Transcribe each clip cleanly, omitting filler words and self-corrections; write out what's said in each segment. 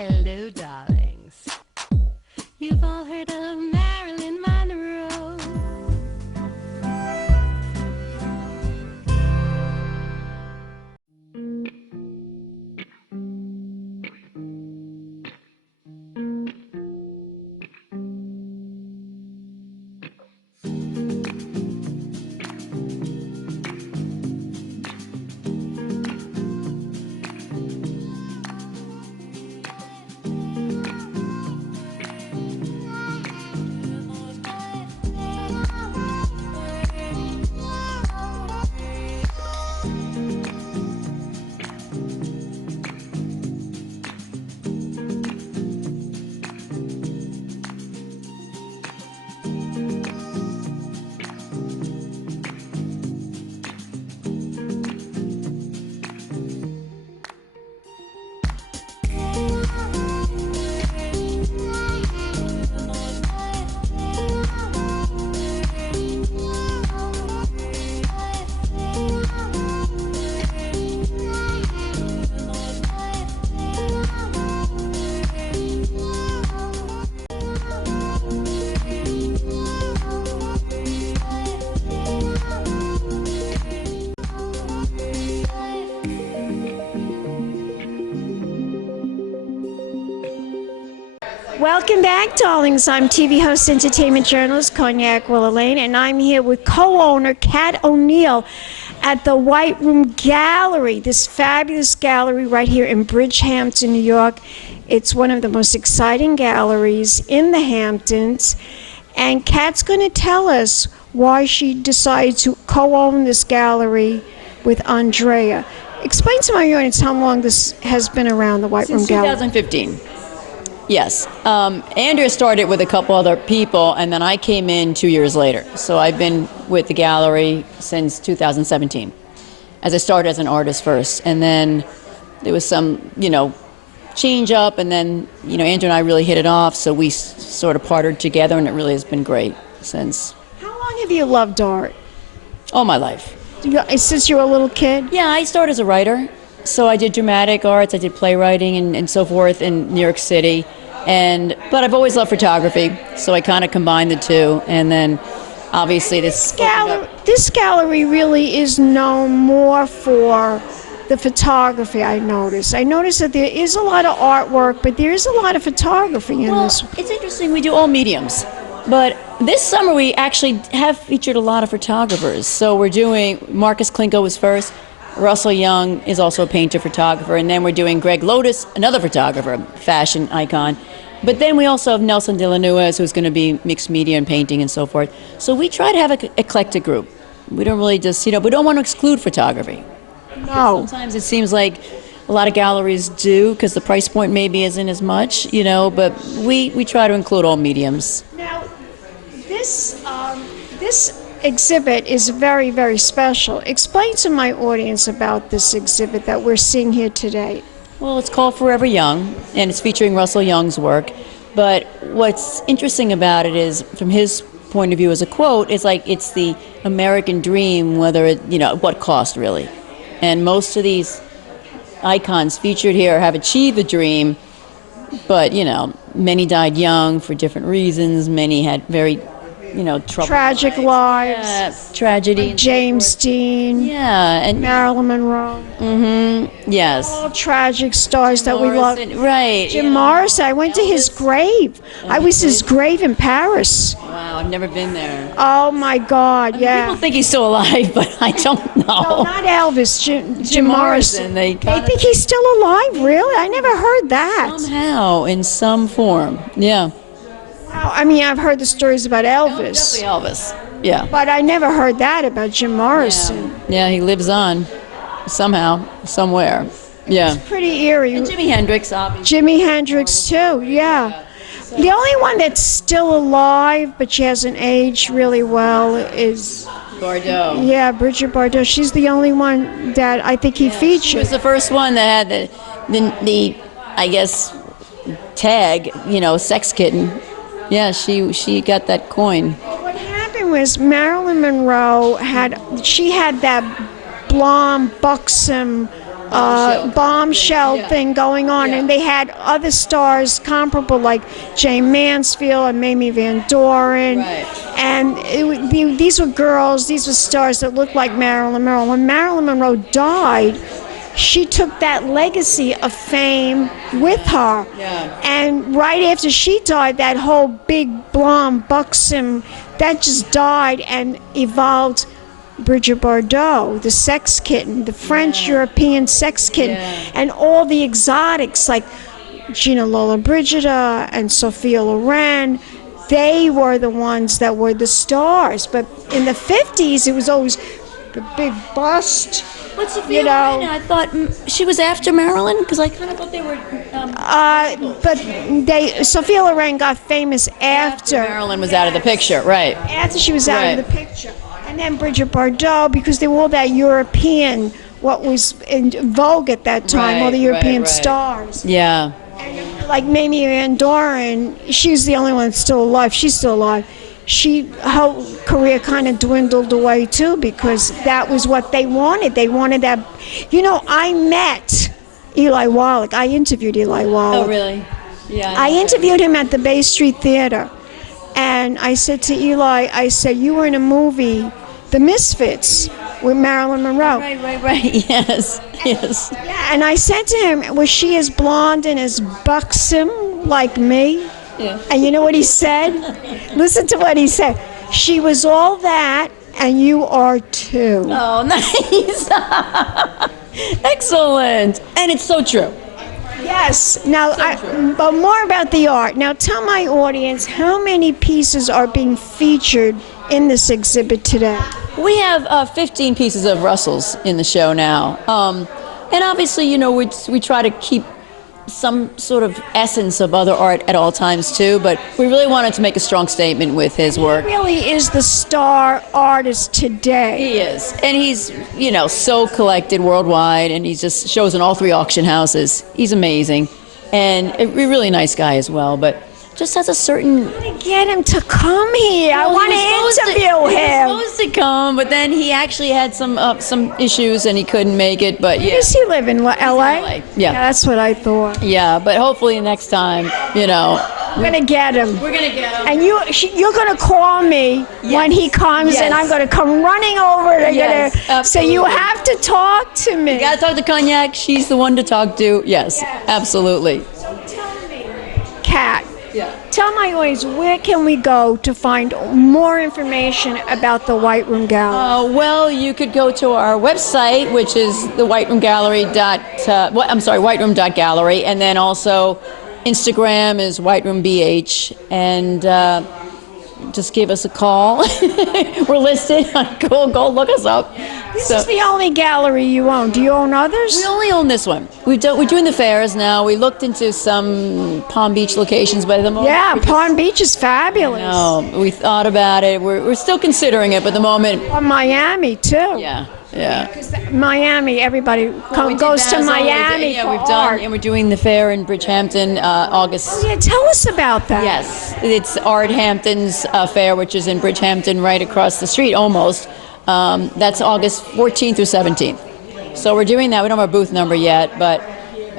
Hello, darlings. You've all heard of Marilyn Monroe. Welcome back, darlings. I'm TV host, entertainment journalist, Cognac, Wellerlane, and I'm here with co-owner Kat O'Neill at the White Room Gallery, this fabulous gallery right here in Bridgehampton, New York. It's one of the most exciting galleries in the Hamptons, and Kat's going to tell us why she decided to co-own this gallery with Andrea. Explain to my audience how long this has been around, the White Room Gallery. Since 2015. Yes. Andrea started with a couple other people, and then I came in 2 years later. So I've been with the gallery since 2017, as I started as an artist first. And then there was some, change up, and then, Andrea and I really hit it off, so we sort of partnered together, and it really has been great since. How long have you loved art? All my life. Since you were a little kid? Yeah, I started as a writer. So I did dramatic arts, I did playwriting and so forth in New York City. But I've always loved photography, so I kind of combined the two. And then obviously this gallery really is known more for the photography, I noticed. I noticed that there is a lot of artwork, but there is a lot of photography in this. It's interesting, we do all mediums. But this summer we actually have featured a lot of photographers. So we're doing, Marcus Klinko was first. Russell Young is also a painter, photographer, and then we're doing Greg Lotus, another photographer, fashion icon. But then we also have Nelson de la Nuez, who's going to be mixed media and painting and so forth. So we try to have an eclectic group. We don't really just, we don't want to exclude photography. No. Sometimes it seems like a lot of galleries do, because the price point maybe isn't as much, but we try to include all mediums. Now, this exhibit is very, very special. Explain to my audience about this exhibit that we're seeing here today. Well, it's called Forever Young, and it's featuring Russell Young's work. But what's interesting about it is, from his point of view as a quote, it's like it's the American dream, whether it, at what cost, really. And most of these icons featured here have achieved the dream, but, many died young for different reasons. Many had very tragic lives. Yeah, tragedy. Like James Dean. Yeah, and Marilyn Monroe. Mm-hmm. Yes. All tragic stars that we love. Right. Jim Morrison. I went to his grave. I was his grave in Paris. Wow, I've never been there. Oh my God! Yeah. People think he's still alive, but I don't know. No, not Elvis. Jim Morrison. They think he's still alive. Really? I never heard that. Somehow, in some form. Yeah. Wow. I mean, I've heard the stories about Elvis. Definitely Elvis. Yeah. But I never heard that about Jim Morrison. Yeah, he lives on somehow, somewhere. Yeah. It's pretty eerie. And Jimi Hendrix, obviously. Jimi Hendrix, too, yeah. The only one that's still alive, but she hasn't aged really well, is Bardot. Yeah, Bridget Bardot. She's the only one that I think he featured. She was the first one that had the I guess, tag, sex kitten. Yeah, she got that coin. What happened was Marilyn Monroe had that blonde, buxom bombshell thing going on, and they had other stars comparable like Jane Mansfield and Mamie Van Doren, and these were girls, these were stars that looked like Marilyn Monroe. When Marilyn Monroe died, she took that legacy of fame with her, and right after she died, that whole big blonde buxom that just died and evolved Brigitte Bardot, the sex kitten, the French European sex kitten, and all the exotics like Gina Lollobrigida and Sophia Loren. They were the ones that were the stars. But in the 50s, it was always the big bust. But Sophia Loren, I thought she was after Marilyn, because I kind of thought they were. But Sophia Loren got famous after Marilyn was out of the picture, right? After she was out of the picture. And then Brigitte Bardot, because they were all that European, what was in vogue at that time, all the European stars. Yeah. And like Mamie Van Doren, she's the only one that's still alive. She's still alive. Her career kind of dwindled away too, because that was what they wanted. They wanted that. You know, I met Eli Wallach. I interviewed Eli Wallach. Oh, really? Yeah. I interviewed him at the Bay Street Theater. And I said to Eli, I said, you were in a movie, The Misfits, with Marilyn Monroe. Right. Yes. Yeah, and I said to him, was she as blonde and as buxom like me? Yeah. And you know what he said? Listen to what he said. She was all that, and you are too. Oh, nice. Excellent. And it's so true. Yes. Now, but more about the art. Now, tell my audience how many pieces are being featured in this exhibit today. We have 15 pieces of Russells in the show now. And obviously, you know, we try to keep some sort of essence of other art at all times too, but we really wanted to make a strong statement with his work. He really is the star artist today. He is, and he's, you know, so collected worldwide, and he just shows in all 3 auction houses. He's amazing, and a really nice guy as well, but just has a certain... I want to get him to come here. I want to interview him. He was supposed to come, but then he actually had some issues and he couldn't make it. But Where does he live, in LA? Yeah, that's what I thought. Yeah, but hopefully next time, you know. We're going to get him. We're going to get him. And you're going to call me when he comes, and I'm going to come running over to so you have to talk to me. You got to talk to Cognac. She's the one to talk to. Yes. Absolutely. So tell me, Kat. Tell my audience, where can we go to find more information about the White Room Gallery? Well, you could go to our website, which is the whiteroom.gallery, and then also Instagram is whiteroombh, and just give us a call. We're listed. Go look us up. This is the only gallery you own. Do you own others? We only own this one. We're doing the fairs now. We looked into some Palm Beach locations, but at the moment... Yeah, Palm Beach is fabulous. No, we thought about it. We're still considering it, but at the moment... Or Miami, too. Yeah. Because Miami, everybody goes to Miami for art. And we're doing the fair in Bridgehampton, August. Oh, yeah, tell us about that. Yes, it's Art Hampton's fair, which is in Bridgehampton, right across the street, almost. That's August 14th through 17th. So we're doing that. We don't have a booth number yet, but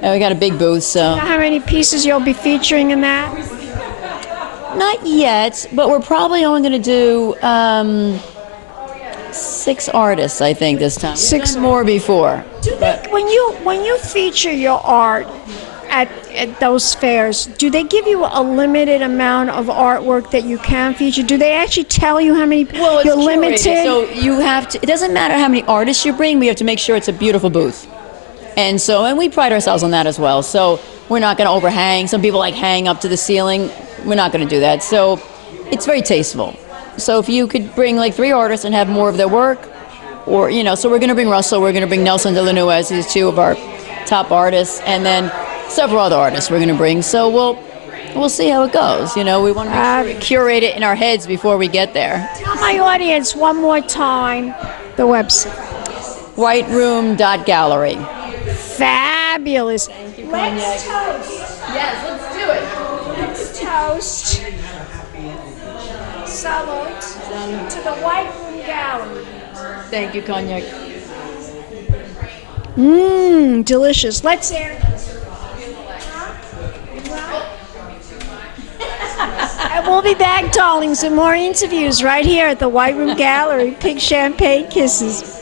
we got a big booth. So. You know how many pieces you'll be featuring in that? Not yet, but we're probably only going to do 6 artists, I think, this time. 6 more before. When you feature your art at those fairs, do they give you a limited amount of artwork that you can feature? Do they actually tell you how many you're limited? So you have to. It doesn't matter how many artists you bring. We have to make sure it's a beautiful booth, and we pride ourselves on that as well. So we're not going to overhang. Some people like hang up to the ceiling. We're not going to do that. So it's very tasteful. So if you could bring like 3 artists and have more of their work, or so we're going to bring Russell, we're going to bring Nelson de la Nuez, who's 2 of our top artists, and then several other artists we're going to bring. So we'll see how it goes. We want to make sure we curate it in our heads before we get there. Tell my audience one more time the website. Whiteroom.gallery. Fabulous. Thank you, Let's toast. Yes, let's do it. Let's toast. Salute to the White Room Gallery. Thank you, Cognac. Delicious. Let's air this. And we'll be back, darlings, with more interviews right here at the White Room Gallery. Pink champagne kisses.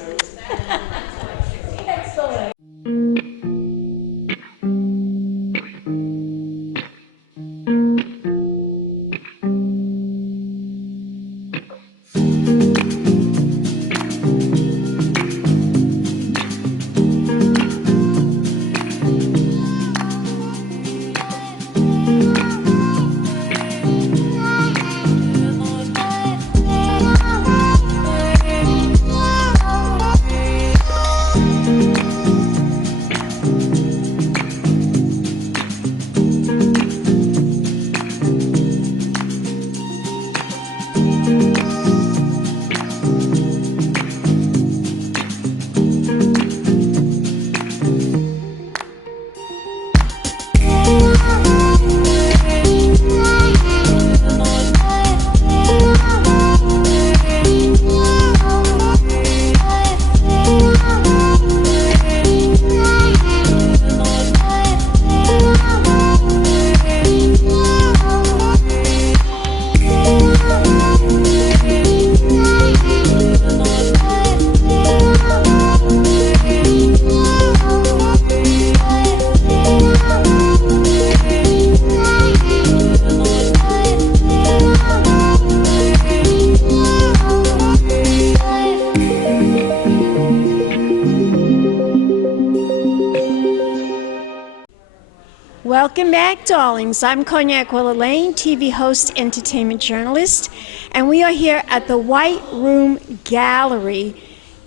Welcome back, darlings. I'm Cognac Wellerlane, TV host, entertainment journalist, and we are here at the White Room Gallery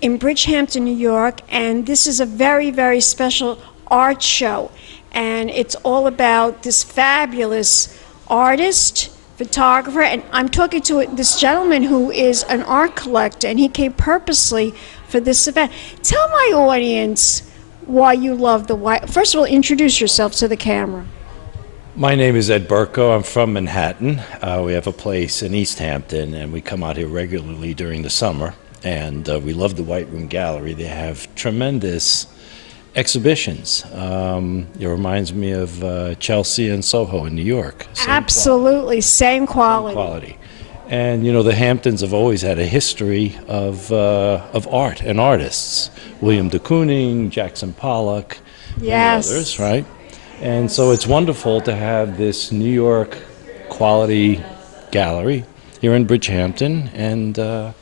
in Bridgehampton, New York, and this is a very, very special art show, and it's all about this fabulous artist, photographer, and I'm talking to this gentleman who is an art collector, and he came purposely for this event. Tell my audience why you love the White. First of all, introduce yourself to the camera. My name is Ed Burko. I'm from Manhattan. We have a place in East Hampton, and we come out here regularly during the summer. And we love the White Room Gallery. They have tremendous exhibitions. It reminds me of Chelsea and Soho in New York. Absolutely, same quality. Quality. And you know, the Hamptons have always had a history of art and artists. William de Kooning, Jackson Pollock, yes, and others, right? And so it's wonderful to have this New York quality gallery here in Bridgehampton, and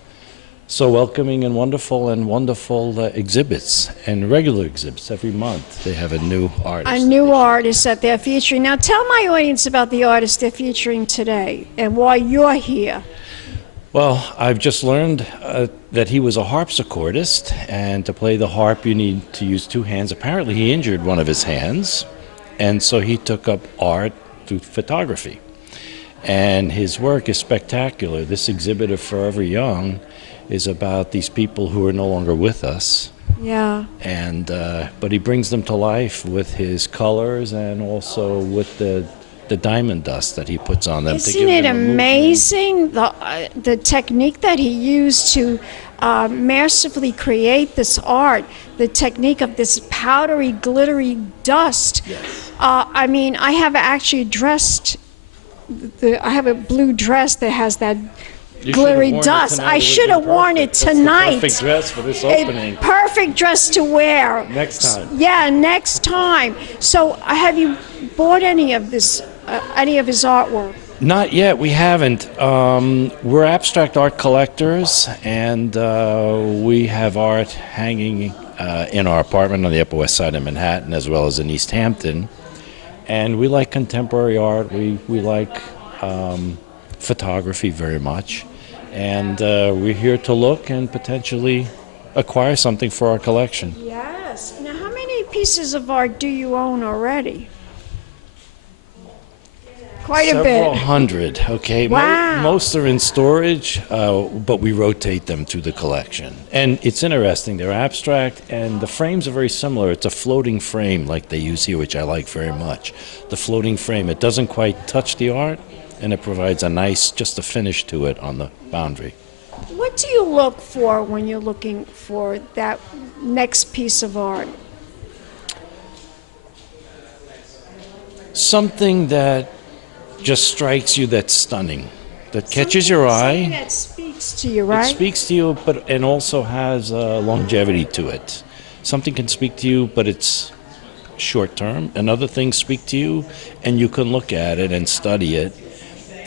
so welcoming and wonderful exhibits and regular exhibits every month. They have a new artist. A new artist that they're featuring. Now tell my audience about the artist they're featuring today and why you're here. Well, I've just learned that he was a harpsichordist, and to play the harp you need to use two hands. Apparently he injured one of his hands, and so he took up art through photography. And his work is spectacular. This exhibit of Forever Young is about these people who are no longer with us. Yeah. And but he brings them to life with his colors and also with the diamond dust that he puts on them. Isn't it amazing the technique that he used to masterfully create this art, the technique of this powdery, glittery dust? Yes. I mean, I have actually dressed, I have a blue dress that has that glittery dust. I should have worn it tonight. That's the perfect dress for this opening. Perfect dress to wear. Next time. Yeah, next time. So have you bought any of this, any of his artwork? Not yet. We haven't. We're abstract art collectors, and we have art hanging in our apartment on the Upper West Side of Manhattan, as well as in East Hampton. And we like contemporary art. We like photography very much. And we're here to look and potentially acquire something for our collection. Yes. Now, how many pieces of art do you own already? Quite a bit. Several hundred, okay. Wow. Most are in storage, but we rotate them through the collection. And it's interesting, they're abstract, and the frames are very similar. It's a floating frame like they use here, which I like very much. The floating frame, it doesn't quite touch the art, and it provides a nice, just a finish to it on the boundary. What do you look for when you're looking for that next piece of art? Something that just strikes you that's stunning, that catches your Something eye. that speaks to you, right? It speaks to you, but and also has longevity to it. Something can speak to you, but it's short term, and other things speak to you, and you can look at it and study it,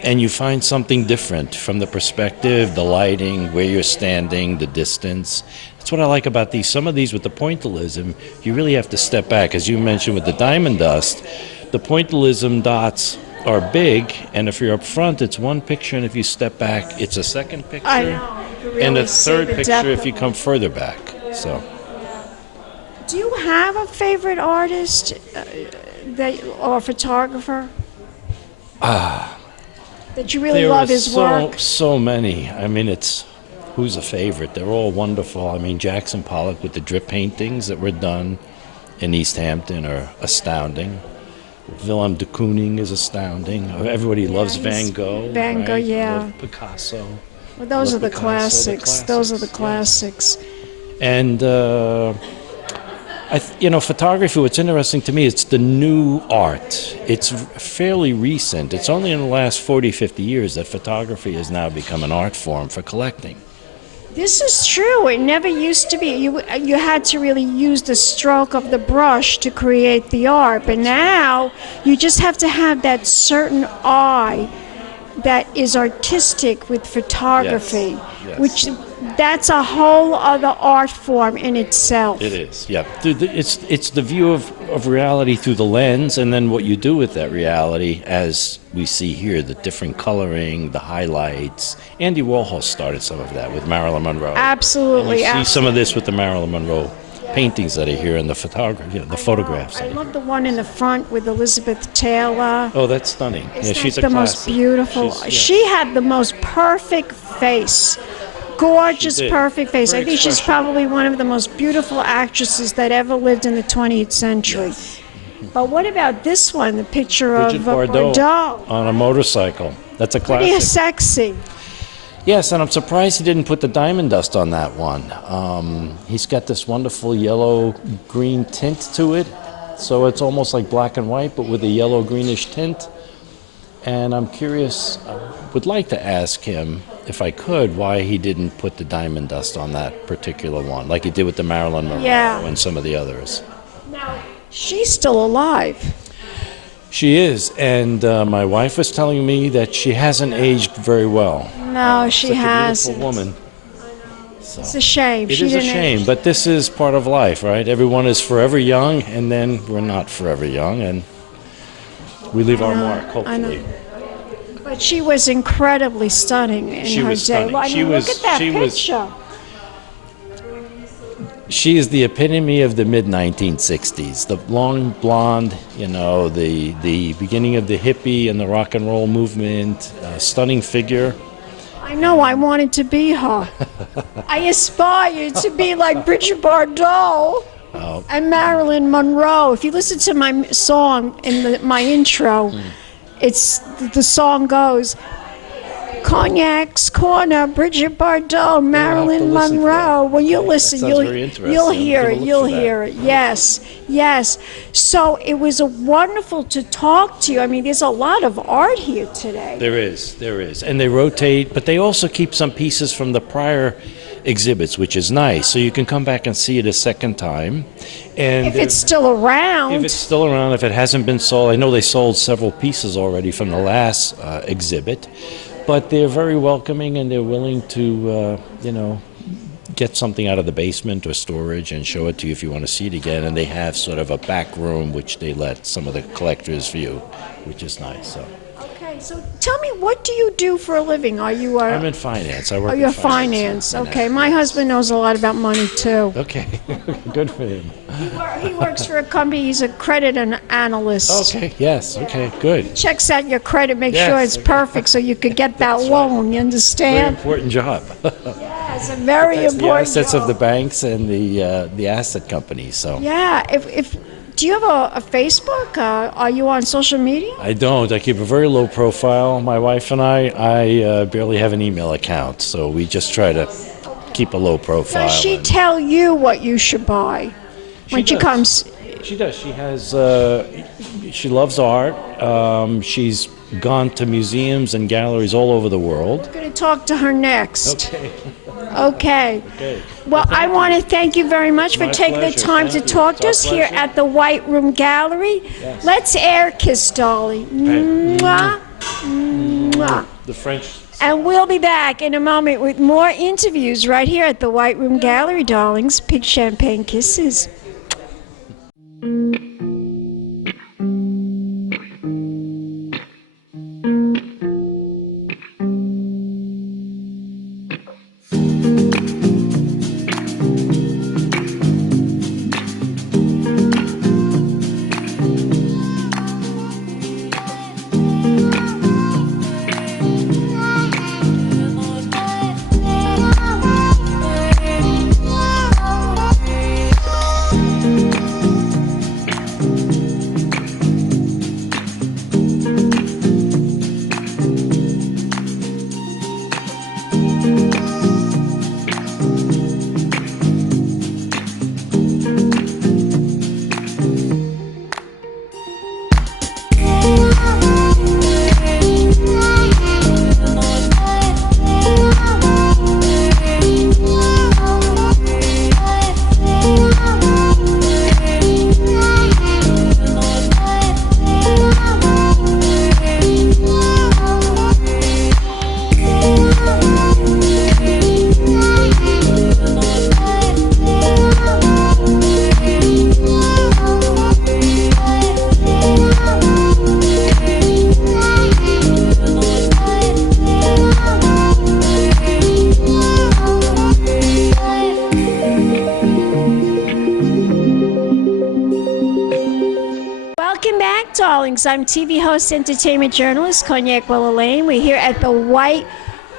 and you find something different from the perspective, the lighting, where you're standing, the distance. That's what I like about these. Some of these with the pointillism, you really have to step back. As you mentioned with the diamond dust, the pointillism dots are big, and if you're up front, it's one picture, and if you step back, it's a second picture, I know. You really and a see third the picture depth if of you it. come further back. So. Do you have a favorite artist or photographer? That you really There love are his work? so many. I mean, it's who's a favorite? They're all wonderful. I mean, Jackson Pollock with the drip paintings that were done in East Hampton are astounding. Willem de Kooning is astounding. Everybody loves Van Gogh. Van Gogh, right? yeah. Love Picasso. Well, those are Love the Picasso, classics. Those are the yes. classics. And photography. What's interesting to me, it's the new art. It's fairly recent. It's only in the last 40, 50 years that photography has now become an art form for collecting. This is true. It never used to be. You had to really use the stroke of the brush to create the art, but now you just have to have that certain eye that is artistic with photography, Yes. which that's a whole other art form in itself. It is, yeah. It's the view of reality through the lens, and then what you do with that reality, as we see here, the different coloring, the highlights. Andy Warhol started some of that with Marilyn Monroe. Absolutely. And you see some of this with the Marilyn Monroe paintings that are here in the photography, the photographs. I love the one in the front with Elizabeth Taylor. Oh, that's stunning. Isn't she's that a the most classic. beautiful? She had the most perfect face. Gorgeous, She did. perfect face. Very I think she's expressional. probably one of the most beautiful actresses that ever lived in the 20th century. But what about this one, the picture Bridget of Bardot on a motorcycle. That's a Pretty classic. sexy. Yes, and I'm surprised he didn't put the diamond dust on that one. He's got this wonderful yellow-green tint to it, so it's almost like black and white, but with a yellow-greenish tint. And I'm curious, I would like to ask him, if I could, why he didn't put the diamond dust on that particular one, like he did with the Marilyn Monroe and some of the others. Now, she's still alive. She is, and my wife was telling me that she hasn't aged very well. No, she Such a hasn't. beautiful woman. It's a shame. It is a shame, but this is part of life, right? Everyone is forever young, and then we're not forever young, and we leave our mark, hopefully. But she was incredibly stunning in She her was day. stunning. Well, I mean, look at that picture. She is the epitome of the mid-1960s. The long blonde, the beginning of the hippie and the rock and roll movement, stunning figure. I know, I wanted to be her. I aspired to be like Bridget Bardot and Marilyn Monroe. If you listen to my song in my intro, the song goes, Cognac's Corner, Bridget Bardot, Marilyn Monroe. When you listen, sounds very interesting. you'll hear I'm it. gonna You'll look for that. hear it. Yes, yes. So it was a wonderful to talk to you. I mean, there's a lot of art here today. There is. And they rotate, but they also keep some pieces from the prior exhibits, which is nice. So you can come back and see it a second time. And If it's still around. If it's still around, if it hasn't been sold, I know they sold several pieces already from the last exhibit, but they're very welcoming and they're willing to, get something out of the basement or storage and show it to you if you want to see it again. And they have sort of a back room which they let some of the collectors view, which is nice. So. Okay, so tell me, what do you do for a living? Are you a... I'm in finance. I work you're in finance. Okay, my husband knows a lot about money too. Okay, good for him. He works for a company. He's a credit analyst. Okay, yes, okay, good. Checks out your credit, make Yes, sure it's okay. perfect so you could get that loan. You Very understand? important job. Yeah, it's a very That's the important assets job. of the banks and the asset companies. So Yeah, if do you have a Facebook? Are you on social media? I don't. I keep a very low profile. My wife and I barely have an email account, so we just try to keep a low profile. Does she and- tell you what you should buy when she does. comes? She does. She has. She loves art. She's gone to museums and galleries all over the world. I'm going to talk to her next. Okay. Okay. Okay. Well, I want to thank you very much for My taking the pleasure. time to Thank you. talk It's to our us here pleasure. at the White Room Gallery. Yes. Let's air kiss, darling. Mwah. Mwah. The French. And we'll be back in a moment with more interviews right here at the White Room Gallery, darlings. Big champagne kisses. Welcome back, darlings. I'm TV host, entertainment journalist, Cognac Wellerlane. We're here at the White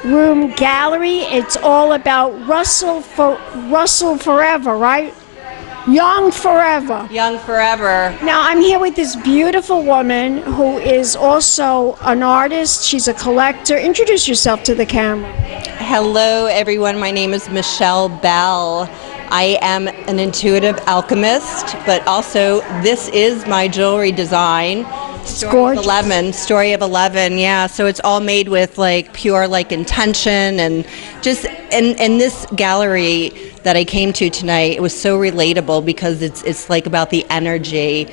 Room Gallery. It's all about Russell forever, right? Young forever. Young forever. Now, I'm here with this beautiful woman who is also an artist. She's a collector. Introduce yourself to the camera. Hello, everyone. My name is Michelle Bell. I am an intuitive alchemist, but also this is my jewelry design. Gorgeous. 11, story of 11, yeah. So it's all made with like pure like intention and just and this gallery that I came to tonight, it was so relatable because it's like about the energy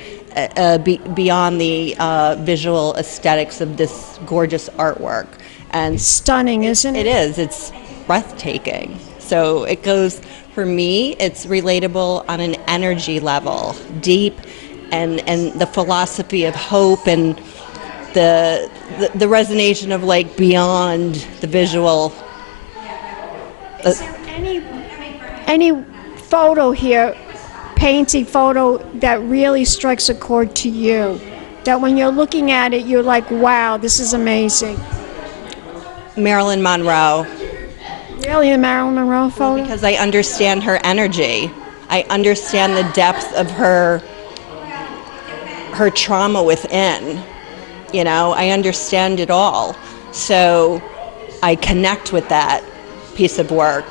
beyond the visual aesthetics of this gorgeous artwork. And Stunning, isn't it? it is. It's breathtaking. So it goes, for me, it's relatable on an energy level, deep, and the philosophy of hope and the resonation of like beyond the visual. Any photo here, painting photo that really strikes a chord to you? That when you're looking at it, you're like, wow, this is amazing. Marilyn Monroe. Really, the Marilyn Monroe photo? Because I understand her energy. I understand the depth of her trauma within. You know, I understand it all. So I connect with that piece of work.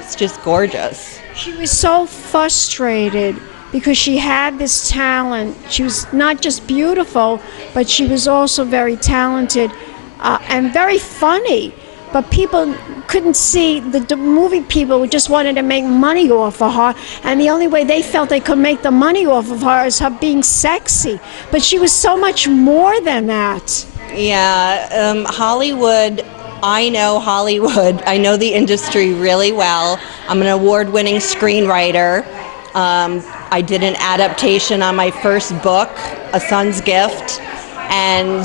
It's just gorgeous. She was so frustrated because she had this talent. She was not just beautiful, but she was also very talented and very funny. But people couldn't see, the movie people just wanted to make money off of her, and the only way they felt they could make the money off of her is her being sexy. But she was so much more than that. Yeah, Hollywood, I know Hollywood. I know the industry really well. I'm an award-winning screenwriter. I did an adaptation on my first book, A Son's Gift, and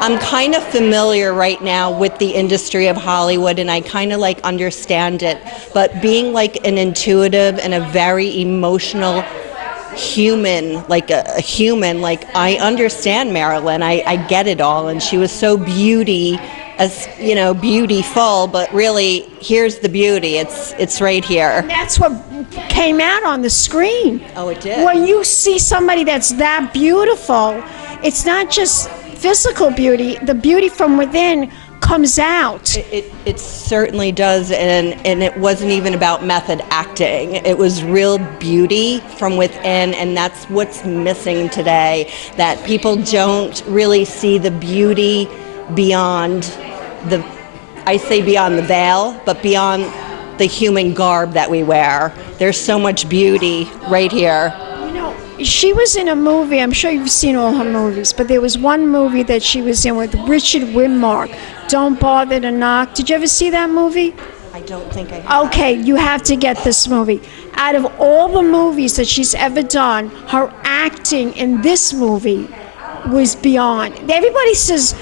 I'm kind of familiar right now with the industry of Hollywood, and I kind of like understand it. But being like an intuitive and a very emotional human, like a human, like I understand Marilyn. I get it all, and she was so beautiful, but really, here's the beauty. It's right here. That's what came out on the screen. Oh, it did? When you see somebody that's that beautiful, it's not just physical beauty. The beauty from within comes out. It certainly does, and it wasn't even about method acting. It was real beauty from within, and that's what's missing today, that people don't really see the beauty beyond beyond the veil, but beyond the human garb that we wear. There's so much beauty right here. You know, she was in a movie, I'm sure you've seen all her movies, but there was one movie that she was in with Richard Widmark, Don't Bother to Knock. Did you ever see that movie? I don't think I have. Okay, you have to get this movie. Out of all the movies that she's ever done, her acting in this movie was beyond. Everybody says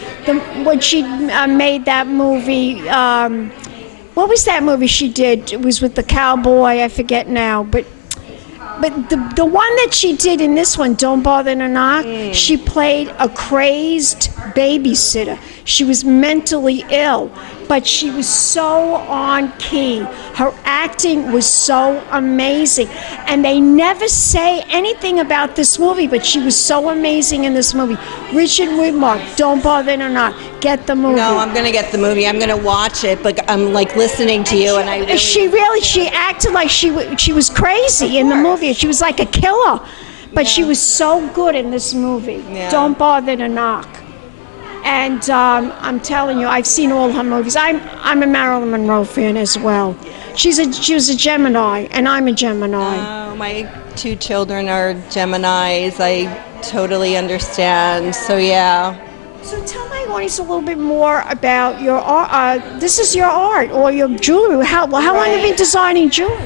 when she made that movie, what was that movie she did? It was with the cowboy, I forget now, but the one that she did in this one, Don't Bother to Knock, she played a crazed babysitter. She was mentally ill, but she was so on key. Her acting was so amazing. And they never say anything about this movie, but she was so amazing in this movie. Richard Widmark, Don't Bother to Knock. Get the movie. No, I'm going to get the movie. I'm going to watch it, but I'm like listening to you, and I she acted like she was crazy in the movie. She was like a killer, but she was so good in this movie. Yeah. Don't Bother to Knock. And I'm telling you, I've seen all her movies. I'm a Marilyn Monroe fan as well. She was a Gemini, and I'm a Gemini. Oh, my two children are Geminis. I totally understand. So yeah. So tell my audience a little bit more about your art. This is your art or your jewelry. How long have you been designing jewelry?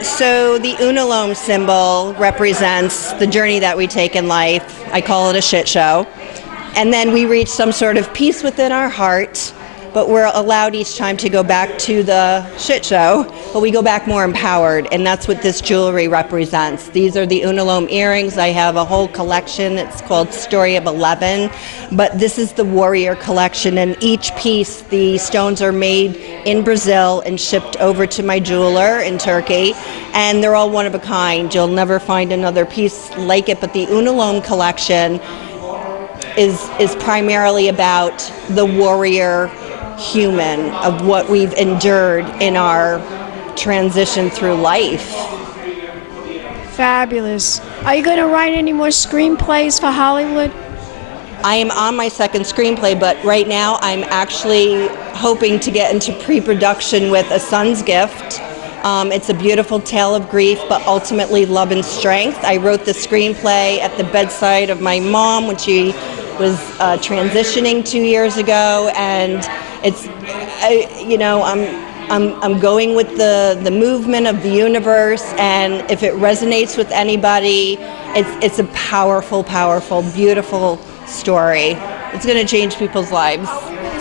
So the unalome symbol represents the journey that we take in life. I call it a shit show. And then we reach some sort of peace within our heart, but we're allowed each time to go back to the shit show, but we go back more empowered, and that's what this jewelry represents. These are the unalome earrings. I have a whole collection. It's called Story of 11, but this is the warrior collection, and each piece, the stones are made in Brazil and shipped over to my jeweler in Turkey, and they're all one of a kind. You'll never find another piece like it, but the unalome collection is primarily about the warrior human, of what we've endured in our transition through life. Fabulous. Are you going to write any more screenplays for Hollywood? I am on my second screenplay, but right now I'm actually hoping to get into pre-production with A Son's Gift. It's a beautiful tale of grief, but ultimately love and strength. I wrote the screenplay at the bedside of my mom when she was transitioning 2 years ago, and it's, I'm going with the movement of the universe, and if it resonates with anybody, it's a powerful, powerful, beautiful story. It's going to change people's lives.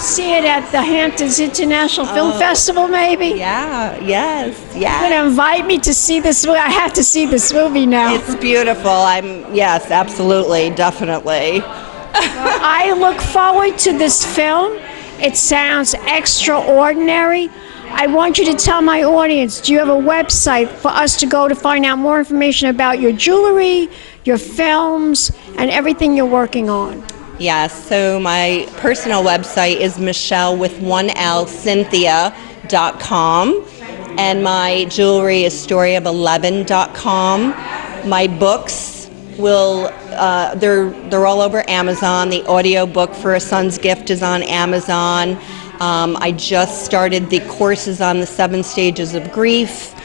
See it at the Hamptons International Film Festival, maybe? Yeah, yes. You're going to invite me to see this movie? I have to see this movie now. It's beautiful. Yes, absolutely, definitely. I look forward to this film. It sounds extraordinary. I want you to tell my audience, do you have a website for us to go to find out more information about your jewelry, your films, and everything you're working on? Yes, so my personal website is Michelle with one L, Cynthia.com, and my jewelry is storyof11.com. My books they're all over Amazon. The audio book for A Son's Gift is on Amazon. I just started the courses on the 7 stages of grief.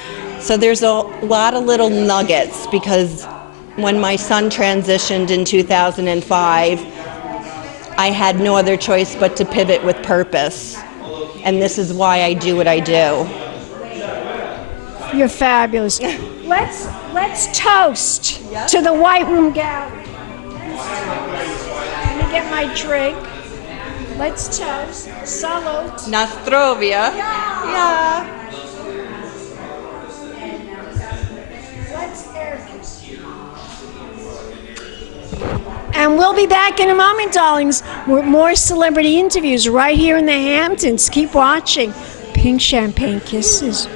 So there's a lot of little nuggets, because when my son transitioned in 2005, I had no other choice but to pivot with purpose. And this is why I do what I do. You're fabulous. Let's toast to the White Room Gallery. Let me get my drink. Let's toast. Salute. Nastrovia. Yeah. Let's air this. And we'll be back in a moment, darlings, with more celebrity interviews right here in the Hamptons. Keep watching. Pink Champagne Kisses.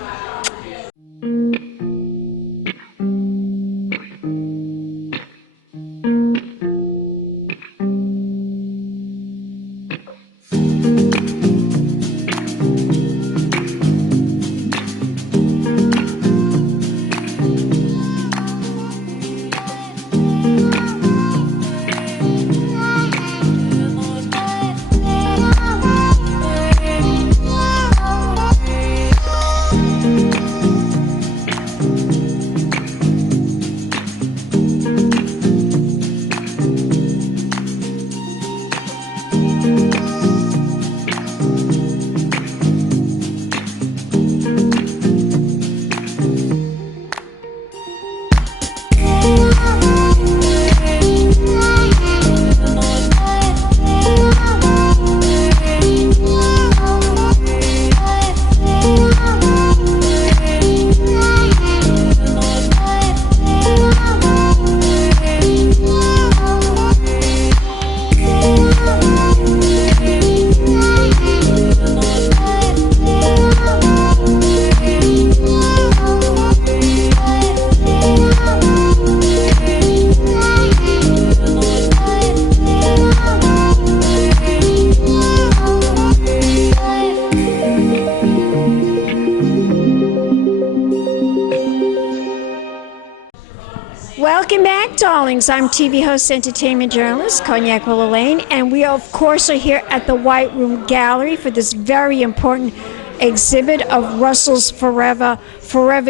Darlings. I'm TV host, entertainment journalist, Cognac Wellerlane, and we, of course, are here at the White Room Gallery for this very important exhibit of Russell's Forever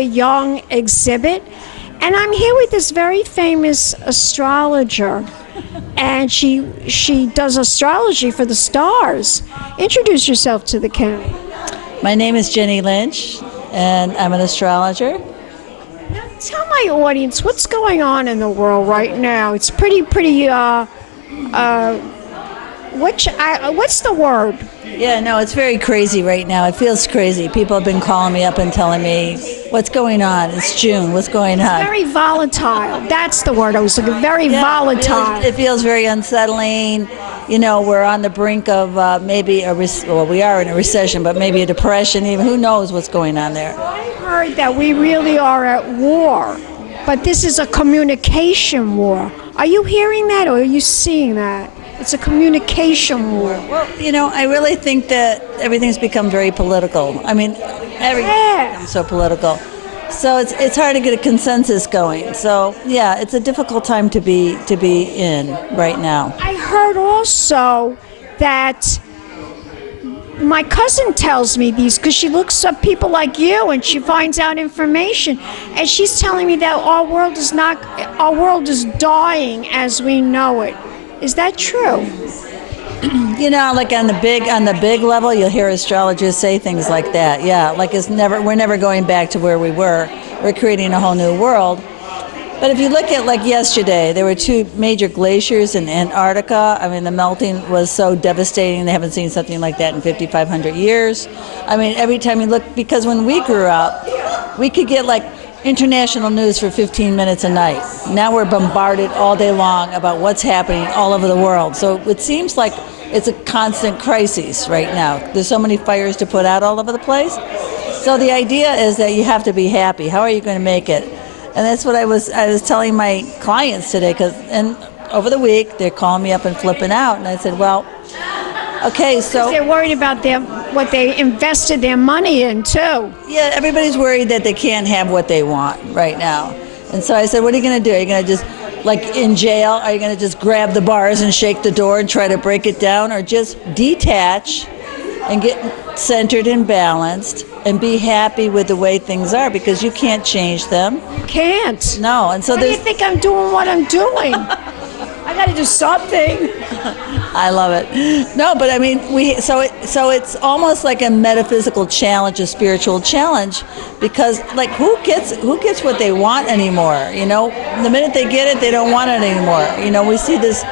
Young exhibit. And I'm here with this very famous astrologer, and she does astrology for the stars. Introduce yourself to the camera. My name is Jenny Lynch, and I'm an astrologer. Now, tell my audience what's going on in the world right now. It's pretty. What's the word? Yeah, no, it's very crazy right now. It feels crazy. People have been calling me up and telling me, what's going on? It's June. What's going on? Very volatile. That's the word I was looking. Very volatile. It feels very unsettling. You know, we're on the brink of maybe we are in a recession, but maybe a depression. Even who knows what's going on there? I heard that we really are at war, but this is a communication war. Are you hearing that, or are you seeing that? It's a communication war. Well, you know, I really think that everything's become very political. I mean, everything's become so political. So it's hard to get a consensus going. So yeah, it's a difficult time to be in right now. I heard also that my cousin tells me these because she looks up people like you and she finds out information, and she's telling me that our world is dying as we know it. Is that true? You know, like on the big level, you'll hear astrologers say things like that. Yeah, like we're never going back to where we were. We're creating a whole new world. But if you look at like yesterday, there were 2 major glaciers in Antarctica. I mean, the melting was so devastating. They haven't seen something like that in 5,500 years. I mean, every time you look, because when we grew up, we could get like international news for 15 minutes a night. Now we're bombarded all day long about what's happening all over the world. So it seems like it's a constant crisis right now. There's so many fires to put out all over the place. So the idea is that you have to be happy. How are you going to make it? And that's what I was telling my clients today, and over the week they're calling me up and flipping out, and I said, well, okay, so they're worried about what they invested their money in too. Yeah, everybody's worried that they can't have what they want right now. And so I said, what are you going to do? Are you going to just, like in jail, are you going to just grab the bars and shake the door and try to break it down, or just detach and get centered and balanced and be happy with the way things are, because you can't change them. You can't. No, and so Why do you think I'm doing what I'm doing? I got to do something. I love it. No, but I mean, so it's almost like a metaphysical challenge, a spiritual challenge, because like who gets what they want anymore? You know, the minute they get it, they don't want it anymore. You know, we see this.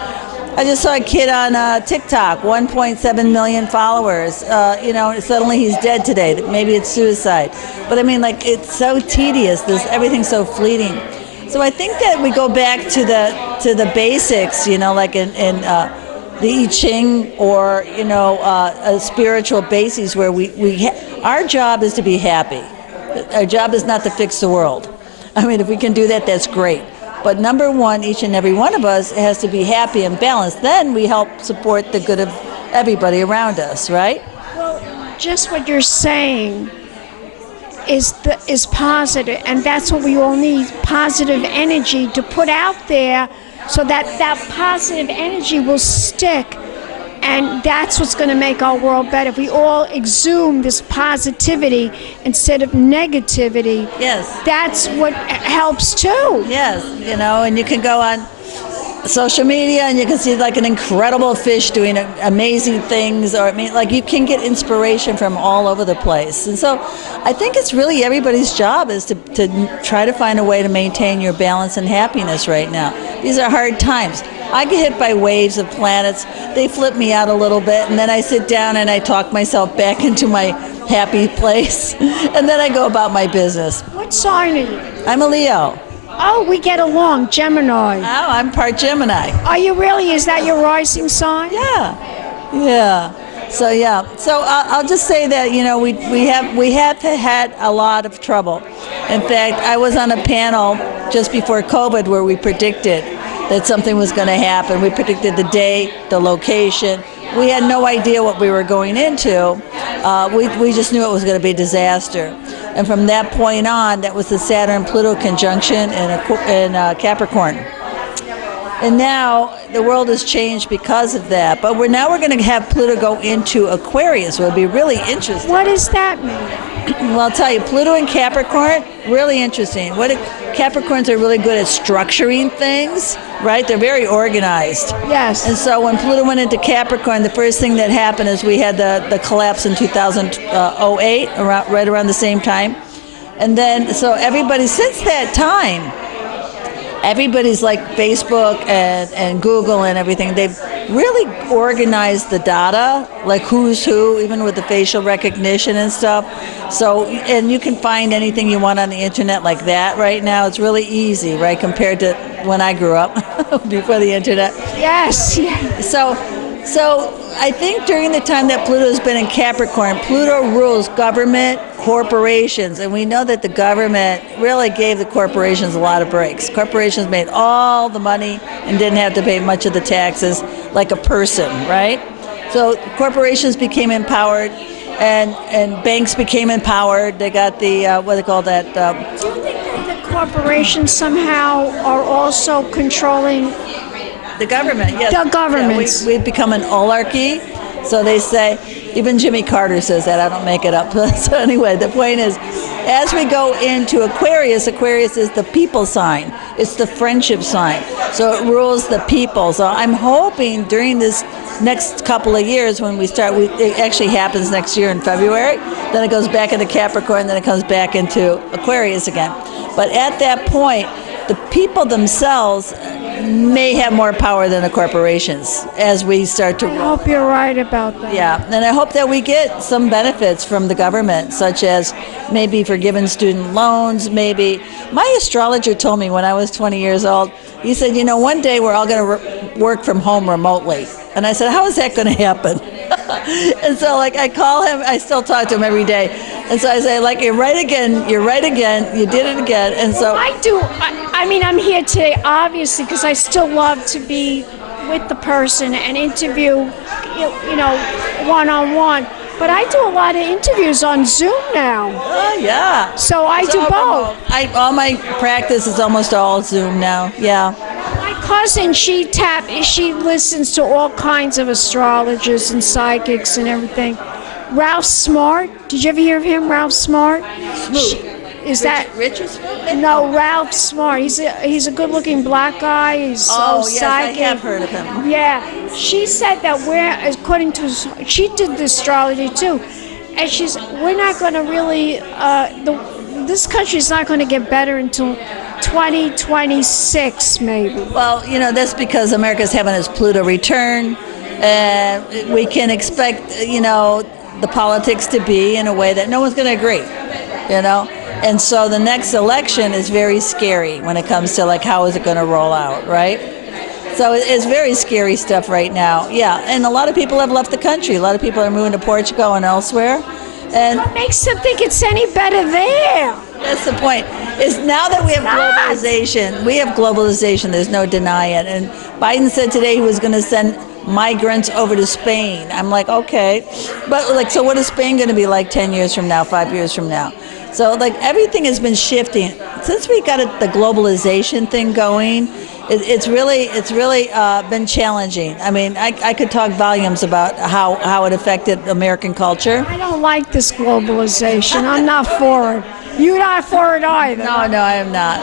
I just saw a kid on TikTok, 1.7 million followers. You know, suddenly he's dead today. Maybe it's suicide. But I mean, like, it's so tedious. Everything's so fleeting. So I think that we go back to the basics. You know, like in the I Ching, or you know, a spiritual basis where our job is to be happy. Our job is not to fix the world. I mean, if we can do that, that's great. But number one, each and every one of us has to be happy and balanced. Then we help support the good of everybody around us, right? Well, just what you're saying is positive, and that's what we all need, positive energy to put out there so that positive energy will stick. And that's what's going to make our world better. If we all exhume this positivity instead of negativity, yes, that's what helps too. Yes, you know, and you can go on social media and you can see like an incredible fish doing amazing things, or I mean, like you can get inspiration from all over the place. And so I think it's really everybody's job is to try to find a way to maintain your balance and happiness right now. These are hard times. I get hit by waves of planets. They flip me out a little bit, and then I sit down and I talk myself back into my happy place, and then I go about my business. What sign are you? I'm a Leo. Oh, we get along, Gemini. Oh, I'm part Gemini. Are you really? Is that your rising sign? Yeah. So I'll just say that, you know, we have had a lot of trouble. In fact, I was on a panel just before COVID where we predicted that something was going to happen. We predicted the day, the location. We had no idea what we were going into. We just knew it was going to be a disaster. And from that point on, that was the Saturn-Pluto conjunction in Capricorn. And now the world has changed because of that. But we're going to have Pluto go into Aquarius, which will be really interesting. What does that mean? Well, I'll tell you, Pluto and Capricorn, really interesting. Capricorns are really good at structuring things, right? They're very organized. Yes. And so when Pluto went into Capricorn, the first thing that happened is we had the collapse in 2008, right around the same time. And then, so everybody, since that time, everybody's like Facebook and Google and everything, they've really organized the data, like who's who, even with the facial recognition and stuff. So, and you can find anything you want on the internet like that right now. It's really easy, right, compared to when I grew up, before the internet. Yes. Yes. So I think during the time that Pluto has been in Capricorn, Pluto rules government, corporations, and we know that the government really gave the corporations a lot of breaks. Corporations made all the money and didn't have to pay much of the taxes like a person, right? So corporations became empowered, and banks became empowered. They got the, what do they call that? Do you think that the corporations somehow are also controlling the government? Yes. The governments. Yeah, we've become an oligarchy. So they say, even Jimmy Carter says that, I don't make it up. So anyway, the point is, as we go into Aquarius, Aquarius is the people sign. It's the friendship sign. So it rules the people. So I'm hoping during this next couple of years when we start, it actually happens next year in February, then it goes back into Capricorn, then it comes back into Aquarius again. But at that point, the people themselves may have more power than the corporations as we start to I hope you're right about that. Yeah, and I hope that we get some benefits from the government, such as maybe forgiving student loans, maybe. My astrologer told me when I was 20 years old, he said, you know, one day we're all going to work from home remotely. And I said, how is that going to happen? And so, like, I call him, I still talk to him every day. And so I say, like, you're right again, you did it again. And so I do. I mean, I'm here today, obviously, because I still love to be with the person and interview, you know, one-on-one. But I do a lot of interviews on Zoom now. Oh, yeah. So I do both. All my practice is almost all Zoom now, yeah. My cousin, she listens to all kinds of astrologers and psychics and everything. Ralph Smart, did you ever hear of him, Ralph Smart? Is that Richard Smart? No, Ralph Smart. He's a good-looking black guy. He's so yes, psychic. I have heard of him. Yeah, she said that according to, she did the astrology too, and we're not going to really, this country's not going to get better until 2026 maybe. Well, you know, that's because America's having its Pluto return, and we can expect, you know, the politics to be in a way that no one's going to agree, you know? And so the next election is very scary when it comes to, like, how is it going to roll out, right? So it's very scary stuff right now. Yeah, and a lot of people have left the country. A lot of people are moving to Portugal and elsewhere. And what makes them think it's any better there? That's the point. Is now that we have globalization, there's no denying it. And Biden said today he was going to send migrants over to Spain. I'm like, okay. But, like, so what is Spain going to be like 10 years from now, 5 years from now? So, like, everything has been shifting. Since we got the globalization thing going, it's really been challenging. I mean, I could talk volumes about how it affected American culture. I don't like this globalization. I'm not for it. You're not for it either. No, I am not.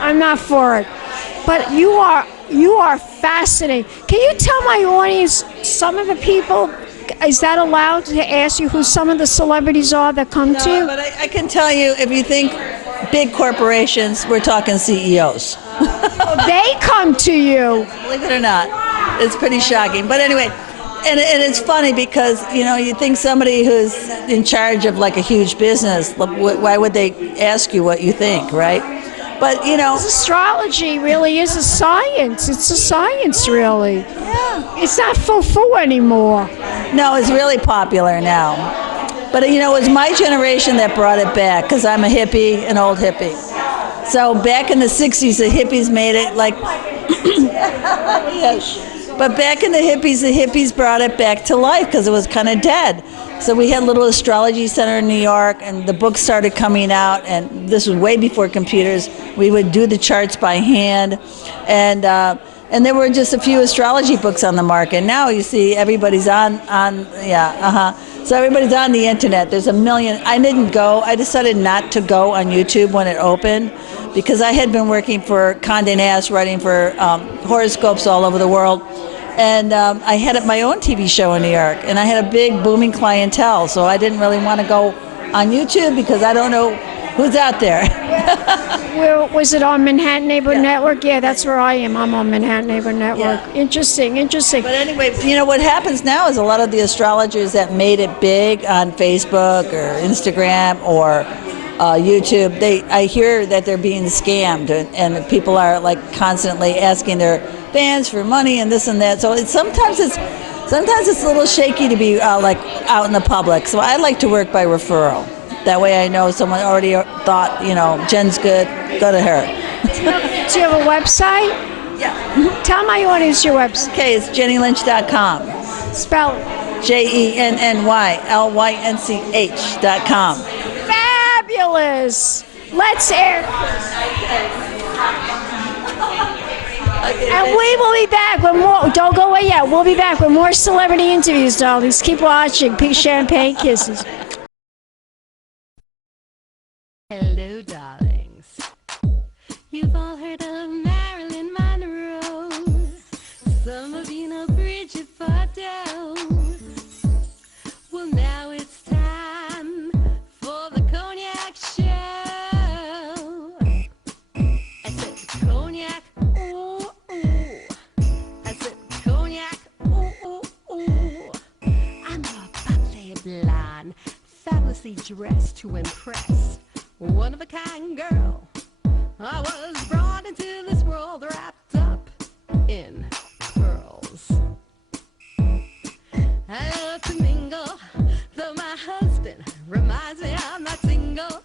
I'm not for it. But you are fascinating. Can you tell my audience some of the people? Is that allowed to ask you who some of the celebrities are that come to you? But I can tell you, if you think big corporations, we're talking CEOs. They come to you. Believe it or not, it's pretty shocking. But anyway, and it's funny because, you know, you think somebody who's in charge of, like, a huge business, why would they ask you what you think, right? But, you know, astrology really is a science. It's a science, really. Yeah. It's not foo-foo anymore. No, it's really popular now. But, you know, it was my generation that brought it back because I'm a hippie, an old hippie. So back in the 60s, the hippies made it like, yes. But back in the hippies brought it back to life because it was kind of dead. So we had a little astrology center in New York, and the books started coming out, and this was way before computers. We would do the charts by hand, and there were just a few astrology books on the market. Now you see everybody's on So everybody's on the internet. There's a million. I decided not to go on YouTube when it opened because I had been working for Condé Nast, writing for horoscopes all over the world. And I had my own TV show in New York, and I had a big booming clientele. So I didn't really want to go on YouTube because I don't know who's out there. Where was it, on Manhattan Neighborhood Network? Yeah, that's where I am. I'm on Manhattan Neighborhood Network. Yeah. Interesting. But anyway, what happens now is a lot of the astrologers that made it big on Facebook or Instagram or YouTube, I hear that they're being scammed, and people are like constantly asking their fans for money and this and that. So sometimes it's a little shaky to be like out in the public. So I like to work by referral. That way I know someone already thought, Jen's good, go to her. Do you have a website? Yeah. Tell my audience your website. Okay, it's JennyLynch.com. Spell it. JennyLynch.com. Fabulous. Let's air. And we will be back with more. Don't go away yet. We'll be back with more celebrity interviews, darlings. Keep watching. Pink champagne kisses. Hello, darlings. You've all heard of Marilyn Monroe. Some of you know Bridgehampton. Well, now it's time for the Cognac show. I said Cognac, ooh, ooh. I said Cognac, ooh, ooh, ooh. I'm a bubbly blonde, fabulously dressed to impress. One of a kind girl. I was brought into this world wrapped up in pearls. I love to mingle, though my husband reminds me I'm not single.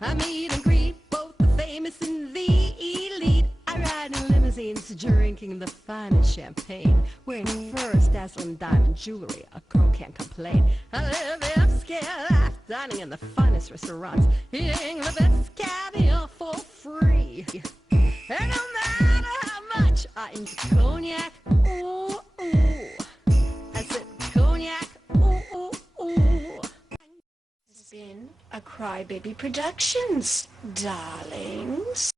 I meet and greet both the famous and the elite. I ride in limousines, drinking the finest champagne, wearing furs, dazzling diamond jewelry. A girl can't complain. I live the upscale life, dining in the finest restaurants, eating the best caviar for free. And no matter how much I enjoy cognac, ooh, ooh. I said cognac, ooh, ooh, ooh. It's been a Crybaby Productions, darlings.